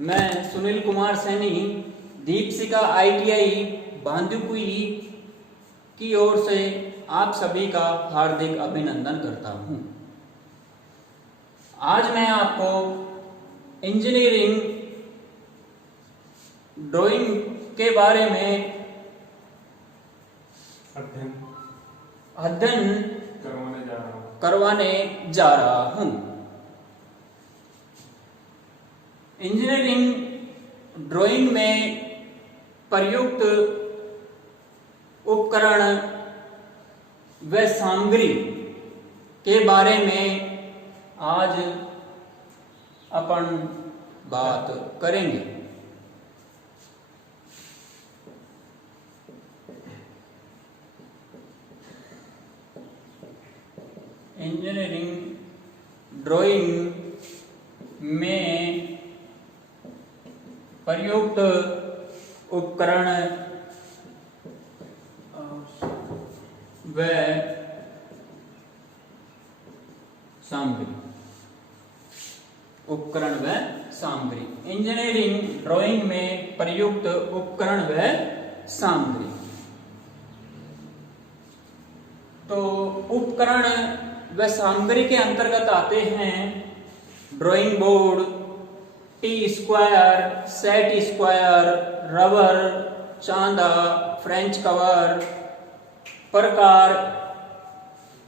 मैं सुनील कुमार सैनी दीपशिखा आईटीआई बांदीकुई की ओर से आप सभी का हार्दिक अभिनंदन करता हूं। आज मैं आपको इंजीनियरिंग ड्राइंग के बारे में अध्ययन करवाने जा रहा हूं। इंजीनियरिंग ड्राइंग में प्रयुक्त उपकरण व सामग्री के बारे में आज अपन बात करेंगे। इंजीनियरिंग ड्राइंग में प्रयुक्त उपकरण व सामग्री। उपकरण व सामग्री। इंजीनियरिंग ड्राइंग में प्रयुक्त उपकरण व सामग्री। तो उपकरण व सामग्री के अंतर्गत आते हैं drawing board, T square, set square, rubber, चांदा, फ्रेंच कवर, प्रकार,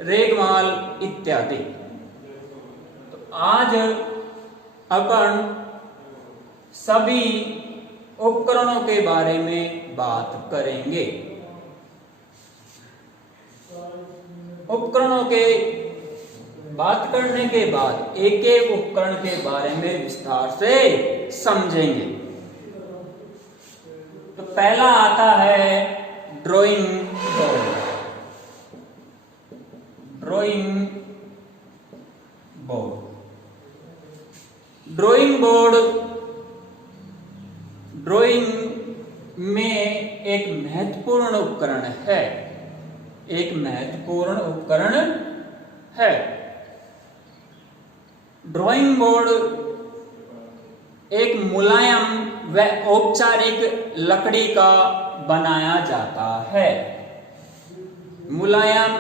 रेगमाल इत्यादि। तो आज अपन सभी उपकरणों के बारे में बात करेंगे। उपकरणों के बात करने के बाद एक एक उपकरण के बारे में विस्तार से समझेंगे। तो पहला आता है drawing board. Drawing board. Drawing board drawing में एक महत्वपूर्ण उपकरण है। एक महत्वपूर्ण उपकरण है। ड्राइंग बोर्ड एक मुलायम व औपचारिक लकड़ी का बनाया जाता है। मुलायम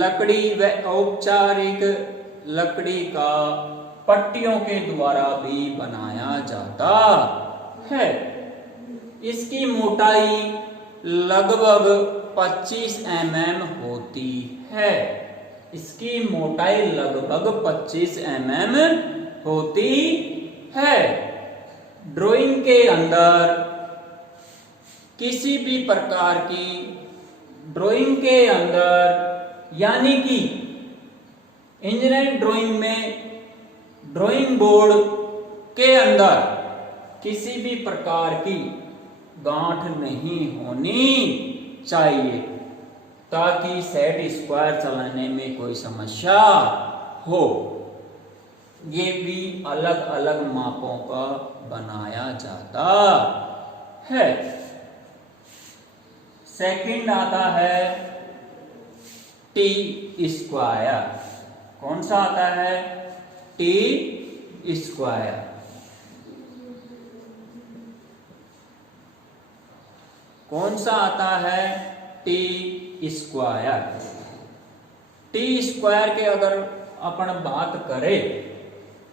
लकड़ी व औपचारिक लकड़ी का पट्टियों के द्वारा भी बनाया जाता है। इसकी मोटाई लगभग 25 mm होती है। इसकी मोटाई लगभग 25 mm होती है। ड्राइंग के अंदर किसी भी प्रकार की ड्राइंग के अंदर यानी कि इंजीनियरिंग ड्राइंग में ड्राइंग बोर्ड के अंदर किसी भी प्रकार की गांठ नहीं होनी चाहिए ताकि सेट स्क्वायर चलाने में कोई समस्या हो। ये भी अलग अलग मापों का बनाया जाता है। सेकंड आता है टी स्क्वायर। कौन सा आता है? T square. कौन सा आता है? T square. टी स्क्वायर के अगर अपन बात करें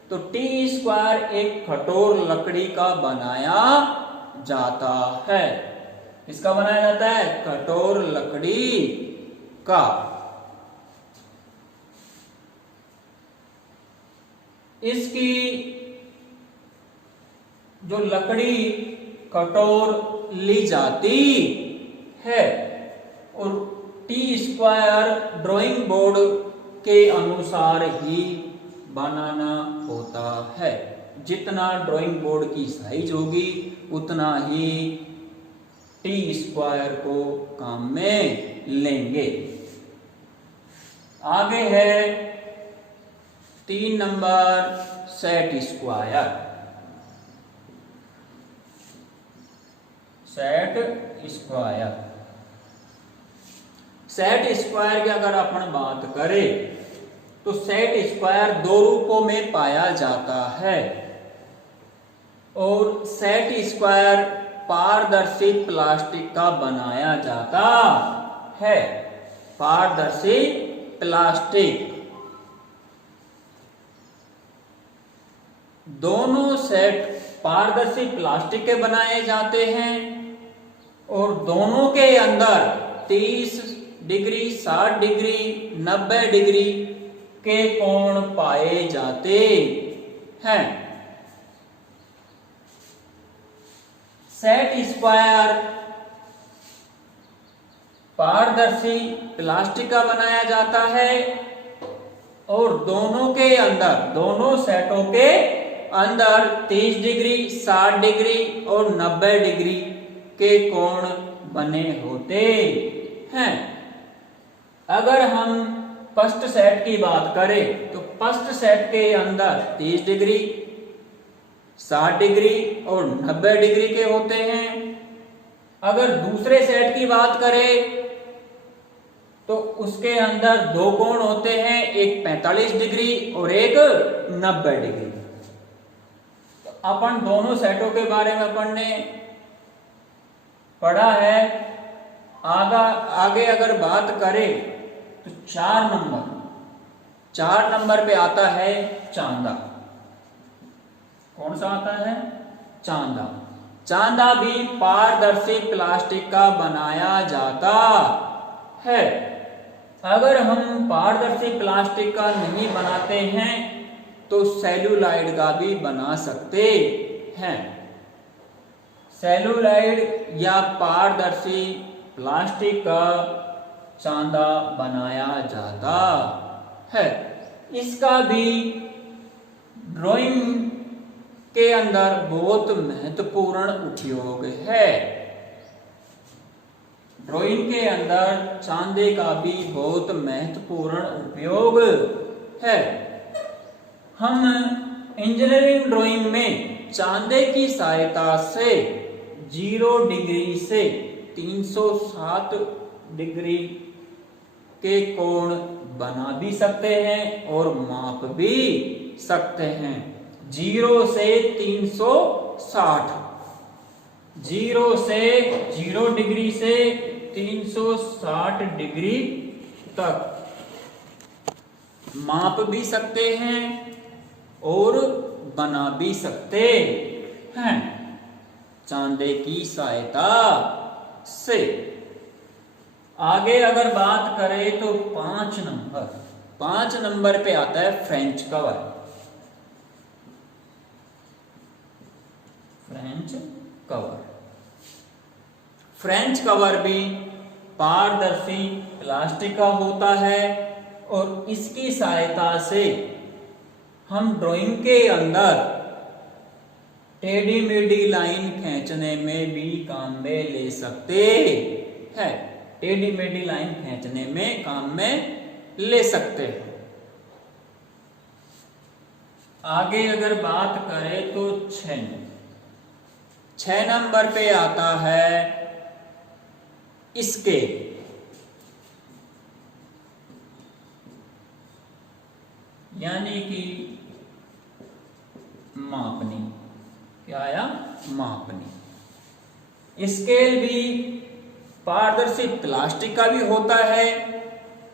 तो टी स्क्वायर एक कठोर लकड़ी का बनाया जाता है। इसका बनाया जाता है कठोर लकड़ी का। इसकी जो लकड़ी कठोर ली जाती है और टी स्क्वायर ड्राइंग बोर्ड के अनुसार ही बनाना होता है। जितना ड्राइंग बोर्ड की साइज होगी उतना ही टी स्क्वायर को काम में लेंगे। आगे है 3 number set square. Set square. Set square की अगर अपन बात करें तो सेट स्क्वायर दो रूपों में पाया जाता है। और सेट स्क्वायर पारदर्शी प्लास्टिक का बनाया जाता है। पारदर्शी प्लास्टिक। दोनों सेट पारदर्शी प्लास्टिक के बनाए जाते हैं और दोनों के अंदर 30 डिग्री, 60 डिग्री, 90 डिग्री के कोण पाए जाते हैं। सेट स्क्वायर पारदर्शी प्लास्टिक का बनाया जाता है और दोनों के अंदर, दोनों सेटों के अंदर 30 डिग्री, 60 डिग्री और 90 डिग्री के कोण बने होते हैं। अगर हम फर्स्ट सेट की बात करें तो फर्स्ट सेट के अंदर 30 डिग्री, 60 डिग्री और 90 डिग्री के होते हैं। अगर दूसरे सेट की बात करें तो उसके अंदर दो कोण होते हैं, एक 45 डिग्री और एक 90 डिग्री। तो अपन दोनों सेटों के बारे में अपन ने पढ़ा है। आगे अगर बात करें तो 4 नंबर पे आता है चांदा। कौन सा आता है? चांदा। चांदा भी पारदर्शी प्लास्टिक का बनाया जाता है। अगर हम पारदर्शी प्लास्टिक का नहीं बनाते हैं तो सेल्यूलाइड का भी बना सकते हैं। सेल्यूलाइड या पारदर्शी प्लास्टिक का चांदा बनाया जाता है। इसका भी ड्राइंग के अंदर बहुत महत्वपूर्ण उपयोग है। ड्राइंग के अंदर चांदे का भी बहुत महत्वपूर्ण उपयोग है। हम इंजीनियरिंग ड्राइंग में चांदे की सहायता से 0 डिग्री से 307 डिग्री के कोण बना भी सकते हैं और माप भी सकते हैं। 0 से 360, 0 डिग्री से 360 डिग्री तक माप भी सकते हैं और बना भी सकते हैं चांदे की सहायता से। आगे अगर बात करें तो 5 नंबर पे आता है फ्रेंच कवर। फ्रेंच कवर भी पारदर्शी प्लास्टिक का होता है और इसकी सहायता से हम ड्राइंग के अंदर टेढ़ी मेढ़ी लाइन खींचने में भी काम में ले सकते हैं। टेढ़ी मेढ़ी लाइन खींचने में काम में ले सकते हैं। आगे अगर बात करें तो 6 नंबर पे आता है स्केल। यानी कि मापनी। क्या आया? मापनी। स्केल भी पारदर्शी प्लास्टिक का भी होता है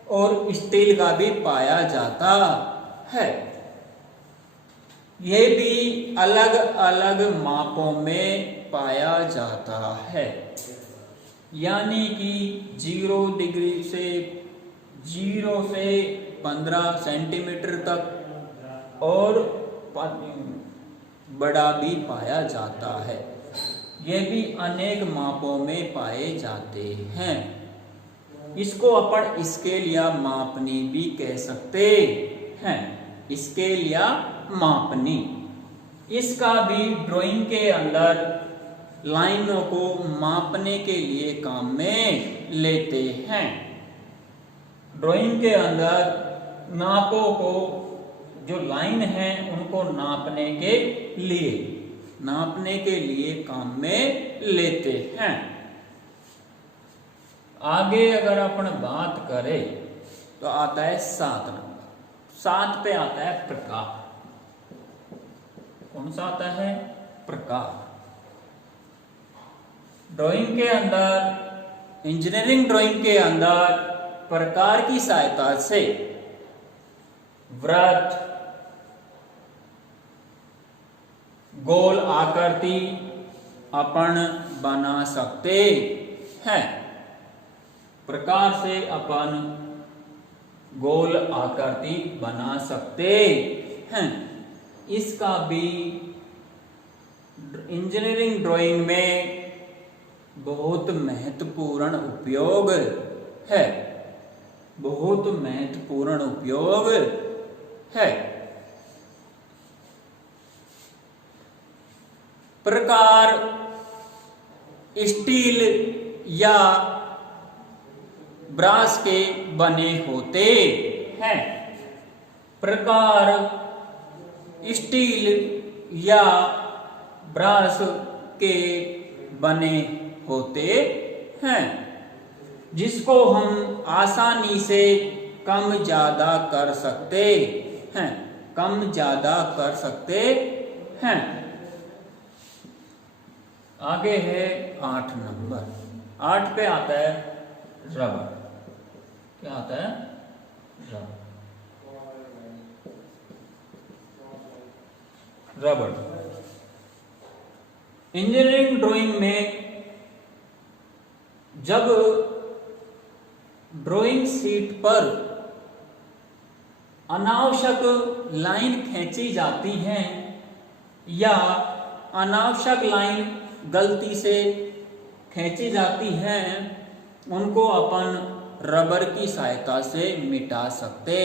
और स्टील का भी पाया जाता है। यह भी अलग अलग मापों में पाया जाता है। यानी कि 0 डिग्री से 0 से 15 सेंटीमीटर तक और बड़ा भी पाया जाता है। यह भी अनेक मापों में पाए जाते हैं। इसको अपन स्केल या मापनी भी कह सकते हैं। स्केल या मापनी। इसका भी ड्राइंग के अंदर लाइनों को मापने के लिए काम में लेते हैं। ड्राइंग के अंदर नापों को, जो लाइन है उनको नापने के लिए काम में लेते हैं। आगे अगर अपन बात करें तो आता है 7 नंबर। 7 पे आता है प्रकाश। कौन सा आता है? प्रकार। ड्राइंग के अंदर, इंजीनियरिंग ड्राइंग के अंदर प्रकार की सहायता से वृत्त, गोल आकृति अपन बना सकते हैं। प्रकार से अपन गोल आकृति बना सकते हैं। इसका भी इंजीनियरिंग ड्राइंग में बहुत महत्वपूर्ण उपयोग है, बहुत महत्वपूर्ण उपयोग है। प्रकार स्टील या ब्रास के बने होते हैं। प्रकार स्टील या ब्रास के बने होते हैं, जिसको हम आसानी से कम ज्यादा कर सकते हैं, कम ज्यादा कर सकते हैं। आगे है 8 नंबर। 8 पे आता है रबर। क्या आता है? रबर। इंजीनियरिंग ड्राइंग में जब ड्राइंग शीट पर अनावश्यक लाइन खींची जाती हैं या अनावश्यक लाइन गलती से खींची जाती हैं, उनको अपन रबर की सहायता से मिटा सकते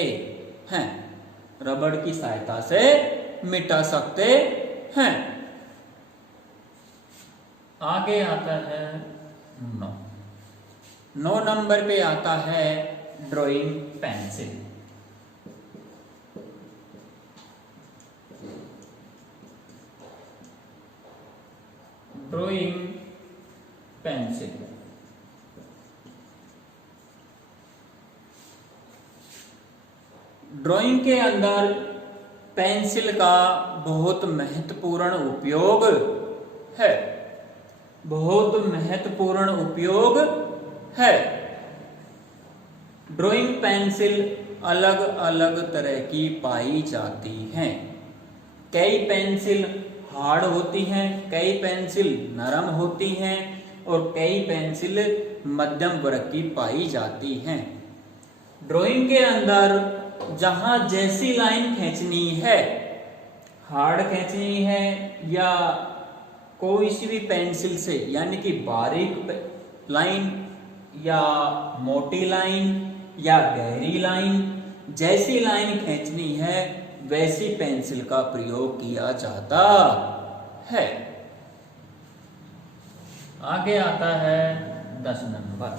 हैं, रबर की सहायता से मिटा सकते हैं। आगे आता है 9 नंबर पे आता है drawing pencil. Drawing pencil drawing के अंदर पेंसिल का बहुत महत्वपूर्ण उपयोग है, बहुत महत्वपूर्ण उपयोग है। ड्राइंग पेंसिल अलग अलग तरह की पाई जाती हैं। कई पेंसिल हार्ड होती हैं, कई पेंसिल नरम होती हैं और कई पेंसिल मध्यम वर्ग की पाई जाती हैं। ड्राइंग के अंदर जहां जैसी लाइन खींचनी है, हार्ड खींचनी है या कोई सी भी पेंसिल से, यानी कि बारीक लाइन या मोटी लाइन या गहरी लाइन, जैसी लाइन खींचनी है वैसी पेंसिल का प्रयोग किया जाता है। आगे आता है 10 नंबर।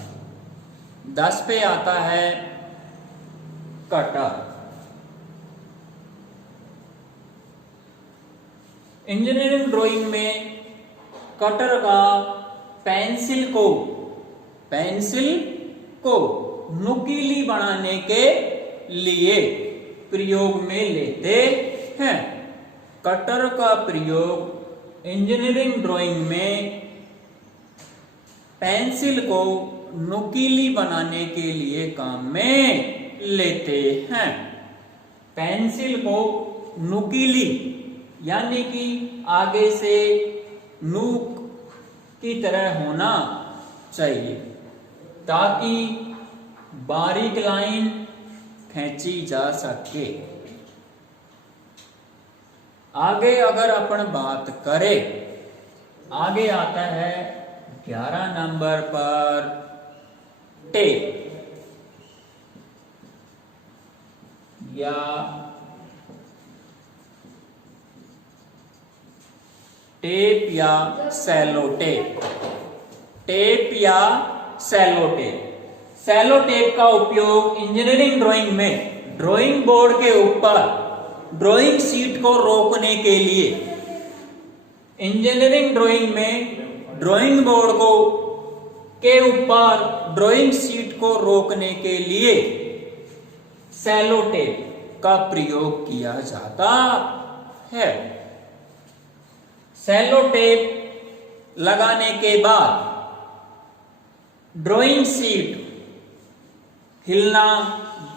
10 पे आता है कटर। इंजीनियरिंग ड्राइंग में कटर का पेंसिल को नुकीली बनाने के लिए प्रयोग में लेते हैं। कटर का प्रयोग इंजीनियरिंग ड्राइंग में पेंसिल को नुकीली बनाने के लिए काम में लेते हैं। पेंसिल को नुकीली यानी कि आगे से नूक की तरह होना चाहिए ताकि बारीक लाइन खींची जा सके। आगे अगर अपन बात करें, आगे आता है 11 नंबर पर टेप या टेप या सेलो टेप। टेप या सेलो टेप। सेलो टेप का उपयोग इंजीनियरिंग ड्राइंग में ड्राइंग बोर्ड के ऊपर ड्राइंग शीट को रोकने के लिए, इंजीनियरिंग ड्राइंग में ड्राइंग बोर्ड को के ऊपर ड्राइंग शीट को रोकने के लिए सेलो टेप का प्रयोग किया जाता है। सेलो टेप लगाने के बाद ड्राइंग शीट हिलना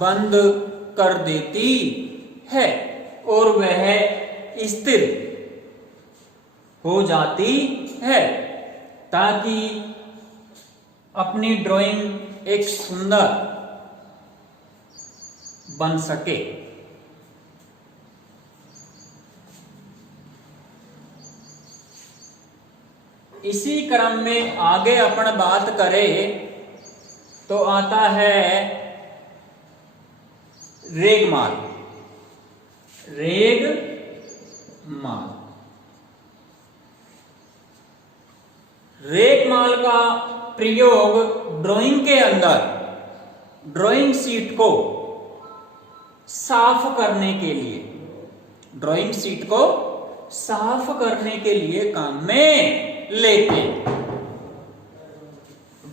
बंद कर देती है और वह स्थिर हो जाती है, ताकि अपनी ड्राइंग एक सुंदर बन सके। इसी क्रम में आगे अपन बात करें तो आता है रेगमाल। रेगमाल का प्रयोग ड्राइंग के अंदर ड्राइंग शीट को साफ करने के लिए, ड्राइंग शीट को साफ करने के लिए काम में लेते,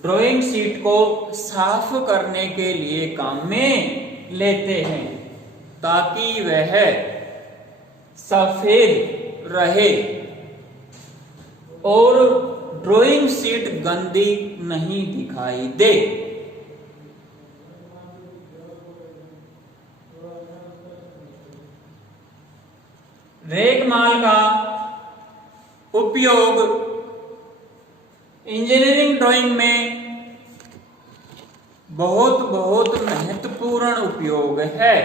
ड्राइंग शीट को साफ करने के लिए काम में लेते हैं, ताकि वह सफेद रहे और ड्राइंग शीट गंदी नहीं दिखाई दे। रेगमाल का उपयोग इंजीनियरिंग ड्राइंग में बहुत महत्वपूर्ण उपयोग है,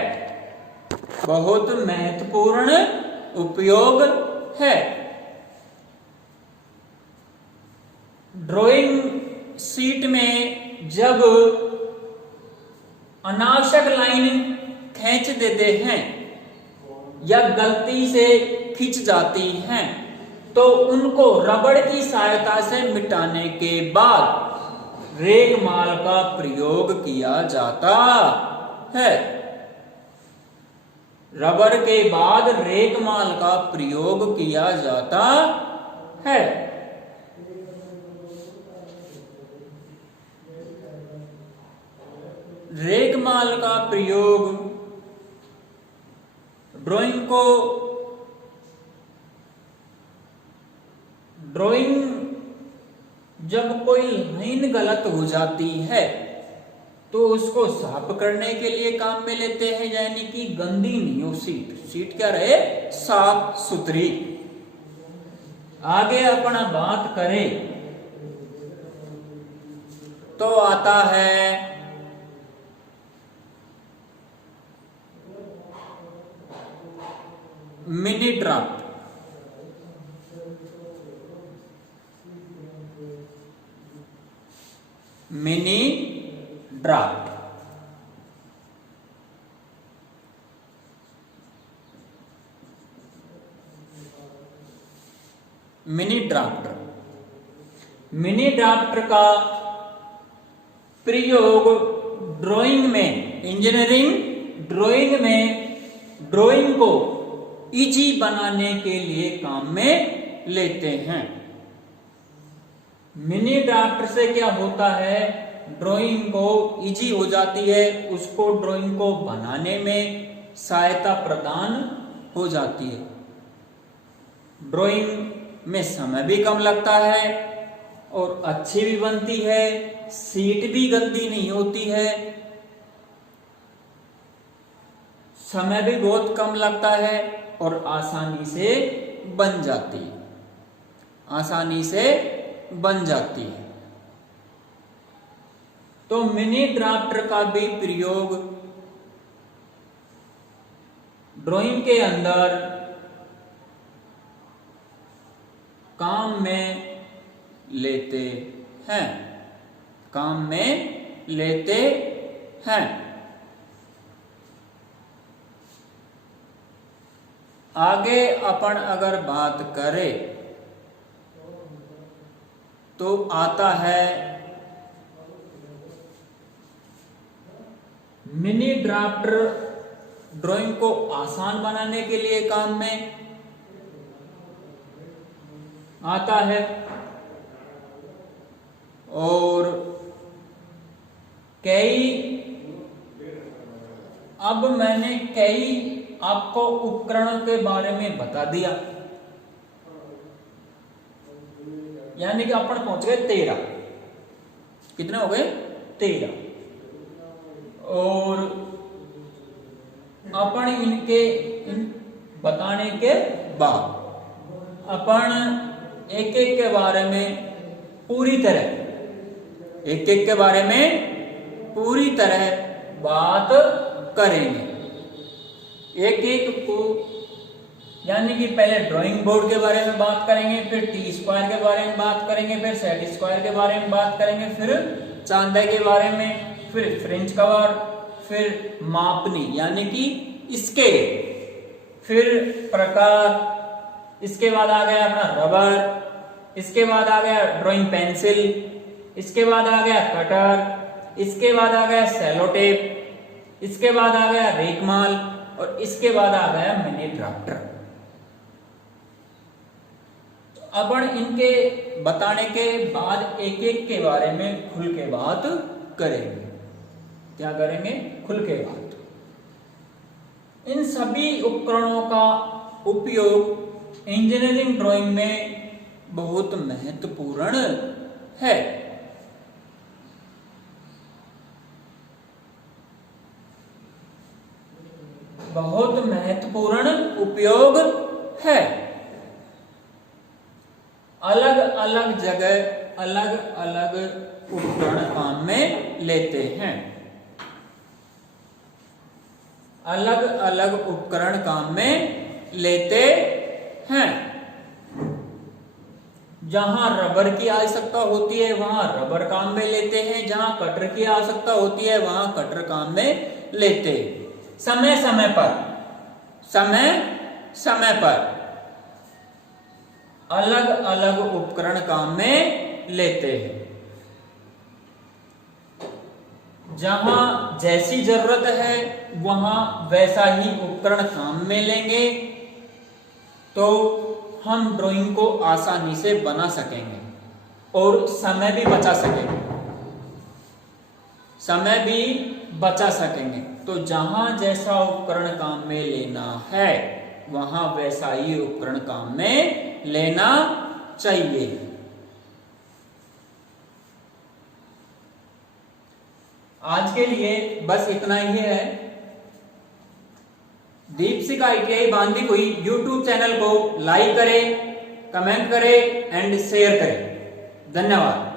बहुत महत्वपूर्ण उपयोग है। ड्राइंग शीट में जब अनावश्यक लाइन खींच देते हैं या गलती से खिंच जाती हैं, तो उनको रबड़ की सहायता से मिटाने के बाद रेगमाल का प्रयोग किया जाता है। रबड़ के बाद रेगमाल का प्रयोग किया जाता है। रेगमाल का प्रयोग ड्राइंग जब कोई लाइन गलत हो जाती है तो उसको साफ करने के लिए काम में लेते हैं, यानी कि गंदी नहीं हो शीट क्या रहे, साफ सुथरी। आगे अपना बात करें तो आता है mini draft. Mini draft mini drafter का प्रयोग ड्राइंग में, इंजीनियरिंग ड्राइंग में ड्राइंग को इजी बनाने के लिए काम में लेते हैं। मिनी ड्राफ्टर से क्या होता है, ड्राइंग को इजी हो जाती है, उसको ड्राइंग को बनाने में सहायता प्रदान हो जाती है। ड्राइंग में समय भी कम लगता है और अच्छी भी बनती है, शीट भी गंदी नहीं होती है, समय भी बहुत कम लगता है और आसानी से बन जाती है, आसानी से बन जाती है। तो मिनी ड्राफ्टर का भी प्रयोग ड्राइंग के अंदर काम में लेते हैं, काम में लेते हैं। आगे अपन अगर बात करें तो आता है मिनी ड्राफ्टर ड्राइंग को आसान बनाने के लिए काम में आता है और अब मैंने कई आपको उपकरणों के बारे में बता दिया। यानी कि अपन पहुंच गए 13। कितने हो गए? 13। और अपन इनके बताने के बाद अपन एक एक के बारे में पूरी तरह बात करेंगे। एक एक को, यानी कि पहले ड्राइंग बोर्ड के बारे में बात करेंगे, फिर टी स्क्वायर के बारे में बात करेंगे, फिर सेट स्क्वायर के बारे में बात करेंगे, फिर चांदे के बारे में, फिर फ्रेंच कवर, फिर मापनी यानी कि स्केल, फिर प्रकार, इसके बाद आ गया अपना रबर, इसके बाद आ गया ड्राइंग पेंसिल, इसके बाद आ गया कटर, इसके बाद आ गया सेलो टेप, इसके बाद आ गया रेकमाल और इसके बाद आ गया मिनी ड्राफ्टर। अपन इनके बताने के बाद एक एक के बारे में खुल के बात करेंगे। क्या करेंगे? खुल के बात। इन सभी उपकरणों का उपयोग इंजीनियरिंग ड्राइंग में बहुत महत्वपूर्ण है। बहुत महत्वपूर्ण उपयोग है। अलग अलग जगह अलग अलग उपकरण काम में लेते हैं। अलग अलग उपकरण काम में लेते हैं। जहां रबर की आवश्यकता होती है वहां रबर काम में लेते हैं, जहां कटर की आवश्यकता होती है वहां कटर काम में लेते हैं। समय समय पर अलग अलग उपकरण काम में लेते हैं। जहां जैसी जरूरत है वहां वैसा ही उपकरण काम में लेंगे तो हम ड्राइंग को आसानी से बना सकेंगे और समय भी बचा सकेंगे। तो जहां जैसा उपकरण काम में लेना है वहां वैसा ही उपकरण काम में लेना चाहिए। आज के लिए बस इतना ही है। दीपशिख ITI बांदीकुई YouTube चैनल को लाइक करें, कमेंट करें एंड शेयर करें। धन्यवाद।